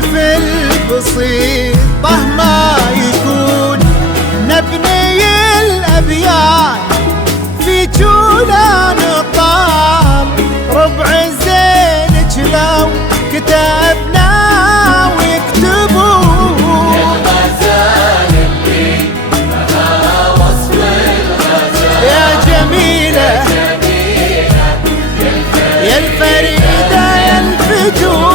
في البسيطة ما يكون، نبني الأبيات في جولان طال، ربع زينك لو كتبنا ويكتبون الغزال اللي بها وصف الغزال، يا جميلة يا الفريدة يا الفتون.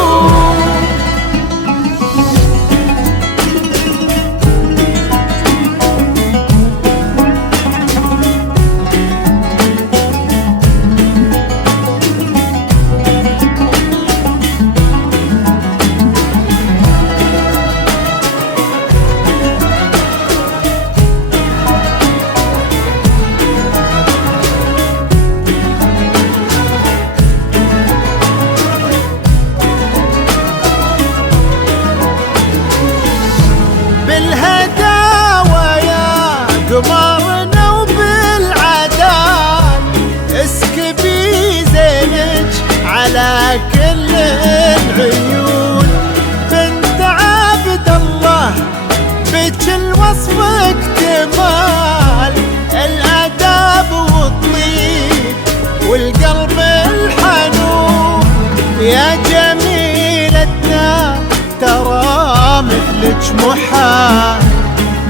بالهداوى يا قمرنا وبالعدال، اسكبي زينك على كل العيون، بنت عبد الله بك الوصف اكتمال، الاداب والطيب والقلب الحنون، يا جميلتنا ترى مثلك محال،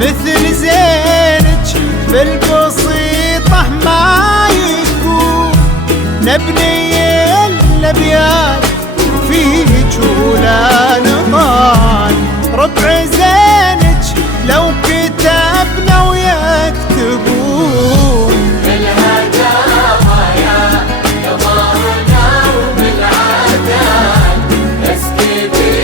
مثل زينك بالبسيطة ما يكون، نبني الأبيات في جولان طال، ربع زينك لو كتبنا ويكتبون بالهداوى يا قمرنا وبالعدال، اسكبي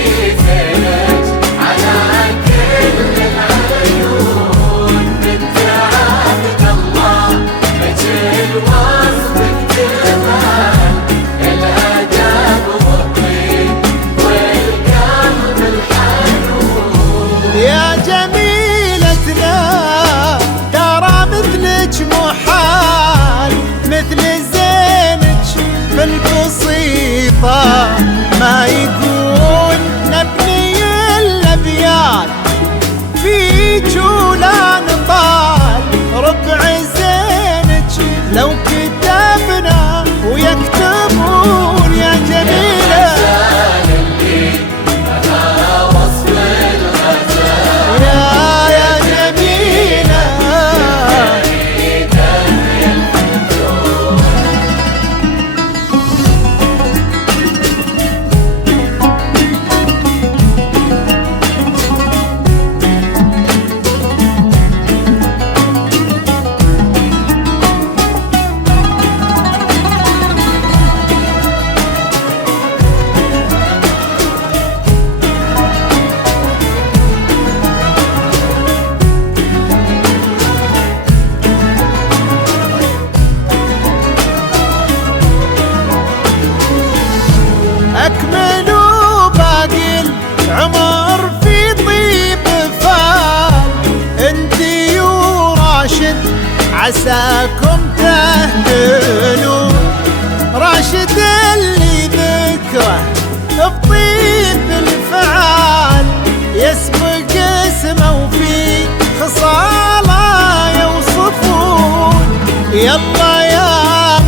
زينك على كل العيون، بنت عبد الله بك الوصف اكتمال، الاداب والطيب والقلب الحنون، يا جميلتنا ترى مثلك محال، مثل زينك بالبسيطة ما يكون، نبني الأبيات في جولان طال، ربع زينك لو كتبنا ويكتبون، يا جميلة الغزال اللي بها وصف الغزال، يا جميلة فريدة يا الفتون. أكملوا باقي العمر في طيب فال، انتي وراشد عساكم تهتنون، راشد اللي ذكره بطيب الفعال، يسبق اسمه وفي خصاله يوصفون، يلا يا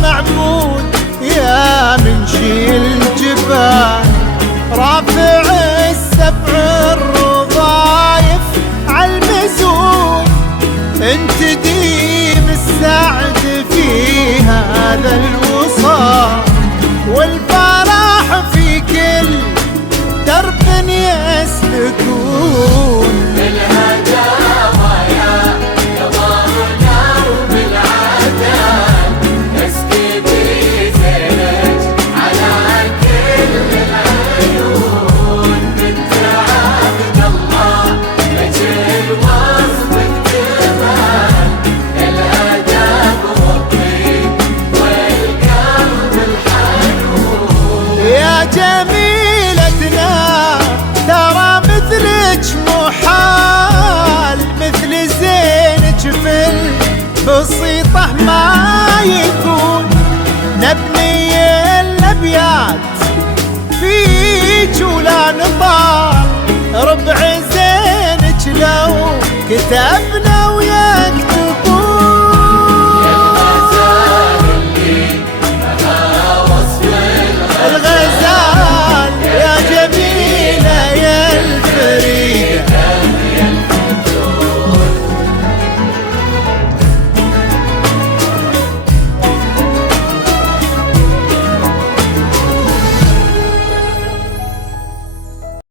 معبود يا منشيل الجبال، رافع السبع الرضايف عالمزون، انت ديم السعد في هذا الوصال، والفرح في كل درب يسلكون، بالهداوى يا قمرنا وبالعدال، اسكبي زينك على كل العيون، بنت عبد الله بك الوصف اكتمال، الاداب والطيب والقلب الحنون، يا جميلتنا ترى مثلك تبني